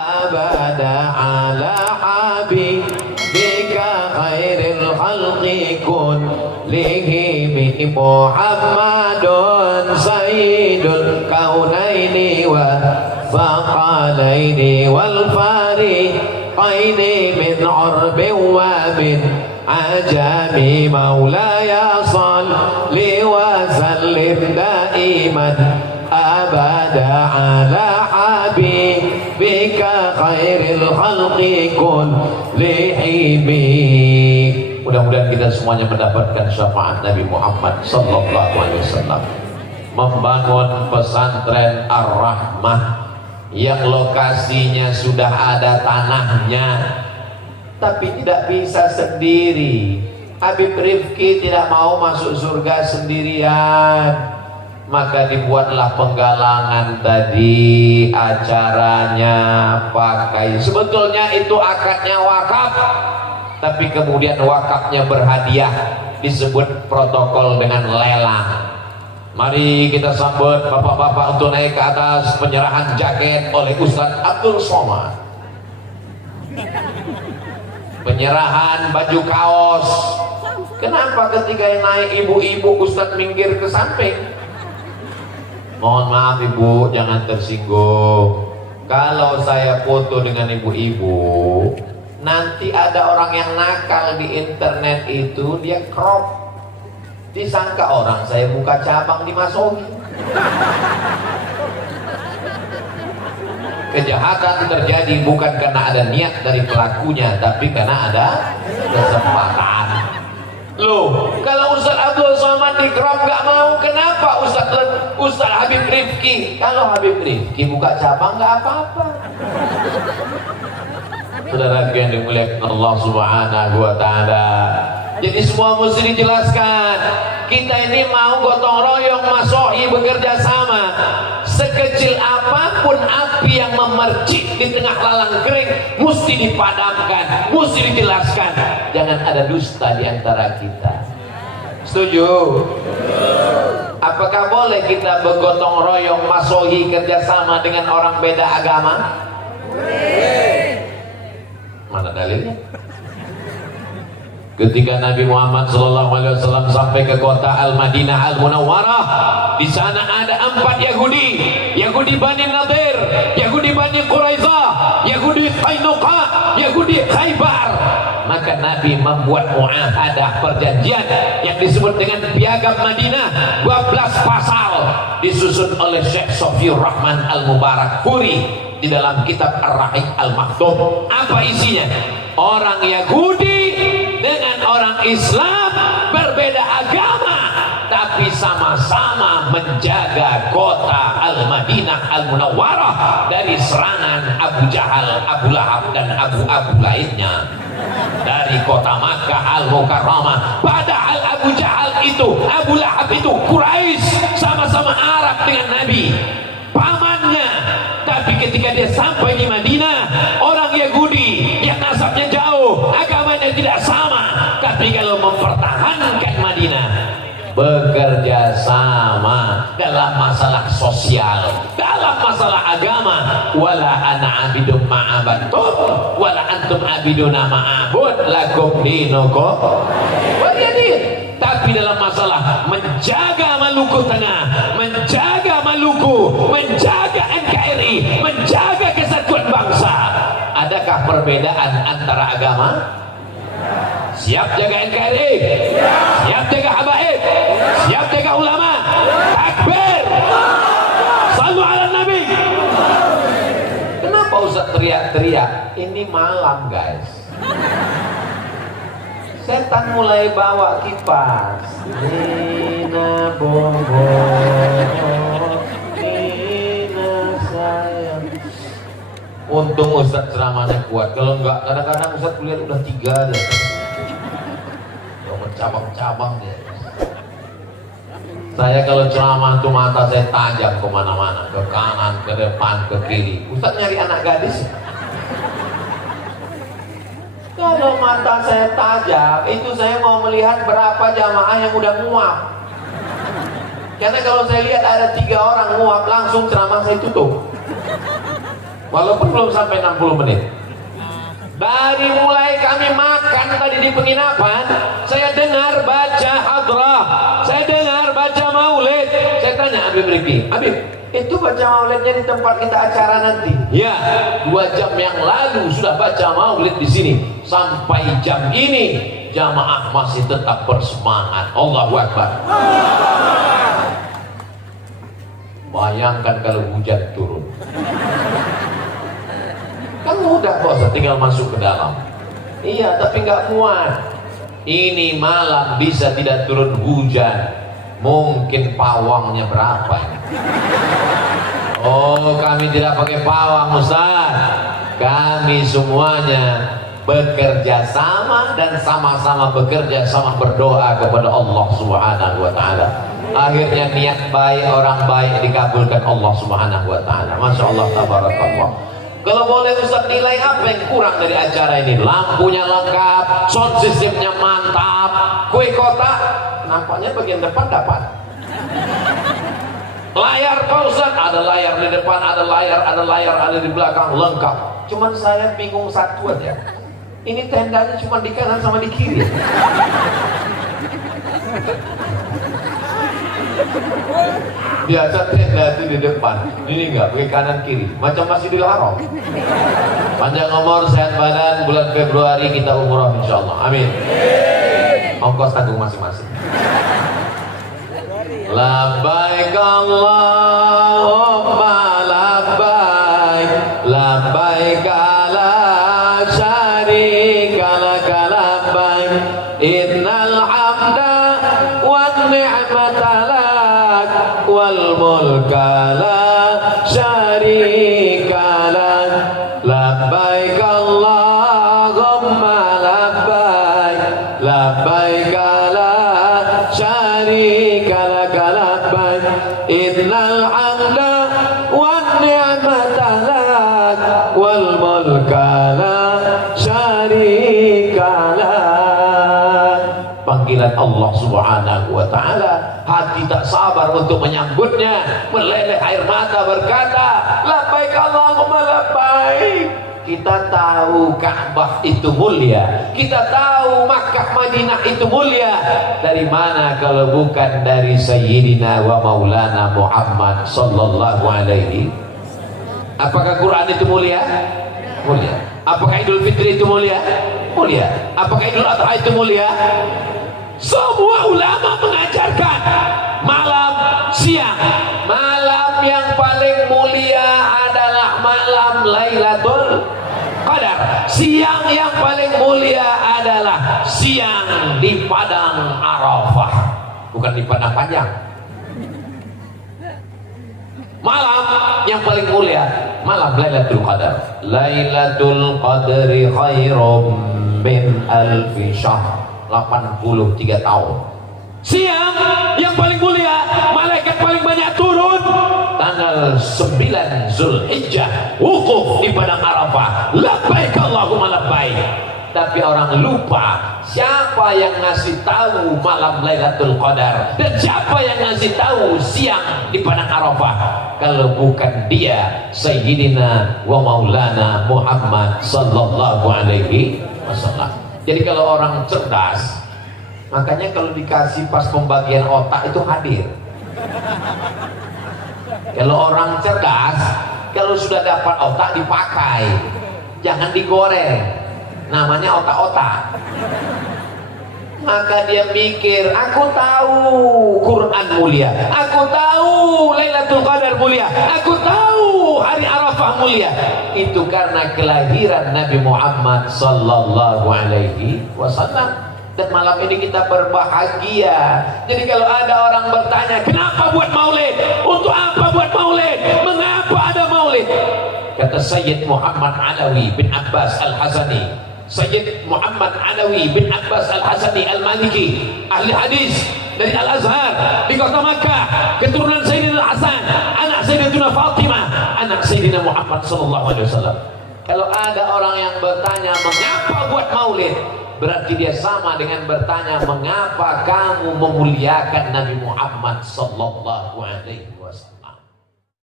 أبدا على حبيبك خير الخلق كلهم محمد سيد الكونين والثقلين والفريقين من عرب ومن عجم مولاي صل وسلم دائما أبدا على حبيبك خير الخلق كلهم. Mudah-mudahan kita semuanya mendapatkan syafaat Nabi Muhammad sallallahu alaihi wasallam. Membangun pesantren Ar-Rahmah yang lokasinya sudah ada tanahnya, tapi tidak bisa sendiri. Habib Rifki tidak mau masuk surga sendirian, maka dibuatlah penggalangan tadi, acaranya pakai, sebetulnya itu akadnya wakaf, tapi kemudian wakafnya berhadiah, disebut protokol dengan lelang. Mari kita sambut bapak-bapak untuk naik ke atas, penyerahan jaket oleh Ustadz Abdul Somad, penyerahan baju kaos. Kenapa ketika naik ibu-ibu Ustadz minggir ke samping? Mohon maaf ibu, jangan tersinggung. Kalau saya foto dengan ibu-ibu, nanti ada orang yang nakal di internet itu, dia crop, disangka orang saya buka cabang di Masohi. Kejahatan terjadi bukan karena ada niat dari pelakunya, tapi karena ada kesempatan. Loh, kalau Ustaz Abdul Somad di crop gak mau, kenapa Ustaz Habib Rifki? Kalau Habib Rifki buka cabang gak apa-apa. Saudara yang dimuliakan Allah Subhanahu wa taala. Jadi semua mesti dijelaskan. Kita ini mau gotong royong Masohi bekerja sama. Sekecil apapun api yang memercik di tengah lalang kering, mesti dipadamkan, mesti dijelaskan. Jangan ada dusta di antara kita. Setuju? Apakah boleh kita bergotong royong Masohi kerjasama dengan orang beda agama? Mana dalilnya? Ketika Nabi Muhammad SAW sampai ke kota Al-Madinah Al-Munawwarah, di sana ada 4 Yahudi, Yahudi Bani Nadir, Yahudi Bani Quraidah, Yahudi Qainuqa, Yahudi Khaybar. Maka Nabi membuat muahadah, perjanjian yang disebut dengan Piagam Madinah, 12 pasal, disusun oleh Syekh Sofiur Rahman Al-Mubarak Furi di dalam kitab Ar-Rahiq Al-Maktum. Apa isinya? Orang Yahudi dengan orang Islam berbeda agama, tapi sama-sama menjaga kota Al-Madinah Al-Munawwarah dari serangan Abu Jahal, Abu Lahab dan Abu lainnya dari kota Makkah Al-Mukarramah. Padahal Abu Jahal itu, Abu Lahab itu Quraisy, sama-sama Arab dengan Nabi, pamannya. Tapi ketika dia sampai di Madinah, orang Yahudi yang nasabnya jauh, agamanya tidak sama, tapi kalau mempertahankan Madinah, bekerja sama dalam masalah sosial, dalam masalah agama. Wala ana abidum ma'abatum wala antum abiduna ma'abud lakum dinukum waliyadin. Tapi dalam masalah menjaga Maluku Tengah, menjaga Maluku, menjaga NKRI, menjaga kesatuan bangsa, adakah perbedaan antara agama? Siap jaga NKRI, siap jaga habaib, siap jaga ulama. Takbir, sallu ala nabi. Kenapa Ustaz teriak-teriak? Ini malam guys, setan mulai bawa kipas. Nina bobo, Nina sayang. Untung Ustaz ceramahnya kuat. Kalau enggak, kadang-kadang Ustaz kuliah udah 3 deh, cabang-cabang deh. Saya kalau ceramah tuh mata saya tajam kemana-mana, ke kanan, ke depan, ke kiri. Ustaz nyari anak gadis. Kalau mata saya tajam, itu saya mau melihat berapa jamaah yang udah muaf. Karena kalau saya lihat ada 3 orang muaf, langsung ceramah saya tutup. walaupun belum sampai 60 menit. Dari mulai kami makan tadi di penginapan, saya dengar baca hadrah, saya dengar baca maulid. Saya tanya Habib Riki, Habib, itu baca maulidnya di tempat kita acara nanti? Ya, 2 jam yang lalu sudah baca maulid di sini. Sampai jam ini jamaah masih tetap bersemangat. Allahu Akbar. Bayangkan kalau hujan turun. Kan mudah bos, tinggal masuk ke dalam. Iya, tapi nggak muat. Ini malam bisa tidak turun hujan. Mungkin pawangnya berapa? Oh, kami tidak pakai pawang, Ustaz. Kami semuanya bekerja sama dan sama-sama bekerja sama berdoa kepada Allah Subhanahu wa taala. Akhirnya niat baik orang baik dikabulkan Allah Subhanahu wa taala. Masya Allah, tabarakallah. Kalau boleh Ustaz nilai apa yang kurang dari acara ini? Lampunya lengkap, sound systemnya mantap, kue kotak nampaknya bagian depan dapat. Layar Pak Ustaz, ada layar di depan, ada layar ada di belakang, lengkap. Cuman saya bingung satu aja. Ini tendanya cuma di kanan sama di kiri. Biasa tenda itu di depan, ini enggak, pakai kanan kiri, macam masih dilarang. Panjang umur, sehat badan, bulan Februari kita umroh insyaallah, amin. Ongkos tanggung masing-masing. Labbaik Allahumma labbaik, labbaik la syarika lak labbaik, innal hamda wan ni'mata lak wal mulka la syarika lak, labbaik Allahumma labbaik, labbaik la syarika lak labbaik, innal hamda wan ni'mata lak wal mulka la syarika lak. Panggilan Allah Subhanahu wa taala, hati tak sabar untuk menyambutnya, meleleh air mata berkata, labbaik Allahumma labbaik. Kita tahu Ka'bah itu mulia, kita tahu Makkah Madinah itu mulia. Dari mana kalau bukan dari Sayyidina wa Maulana Muhammad sallallahu alaihi. Apakah Quran itu mulia? Mulia. Apakah Idul Fitri itu mulia? Mulia. Apakah Idul Adha itu mulia? Semua ulama mengajarkan malam siang, malam yang paling mulia adalah malam Lailatul Qadar. Siang yang paling mulia adalah siang di padang Arafah, bukan di padang panjang. Malam yang paling mulia malam Lailatul Qadar. Lailatul Qadri khairum min alfi syahr, 83 tahun. Siang yang paling mulia, malaikat paling banyak turun tanggal 9 Zulhijjah, wukuf di padang Arafah, labbaik Allahumma labbaik. Tapi orang lupa siapa yang ngasih tahu malam Lailatul Qadar dan siapa yang ngasih tahu siang di padang Arafah. Kalau bukan dia, Sayyidina wa Maulana Muhammad sallallahu alaihi wasallam. Jadi kalau orang cerdas, makanya kalau dikasih pas pembagian otak itu hadir. Kalau orang cerdas, kalau sudah dapat otak dipakai, jangan digoreng. Namanya otak-otak. Maka dia mikir, aku tahu Quran mulia, aku tahu Lailatul Qadar mulia, aku tahu hari Arafah mulia. Itu karena kelahiran Nabi Muhammad sallallahu alaihi wasallam. Dan malam ini kita berbahagia. Jadi kalau ada orang bertanya, kenapa buat maulid? Untuk apa buat maulid? Mengapa ada maulid? Kata Sayyid Muhammad Alawi bin Abbas Al-Hasani, Sayyid Muhammad Alawi bin Abbas Al-Hasani Al-Maliki, ahli hadis dari Al-Azhar di kota Makkah, keturunan Sayyidina Hasan, anak Sayyidatina Fatimah, anak Sayyidina Muhammad sallallahu alaihi wasallam. Kalau ada orang yang bertanya mengapa buat maulid, berarti dia sama dengan bertanya mengapa kamu memuliakan Nabi Muhammad sallallahu alaihi wasallam.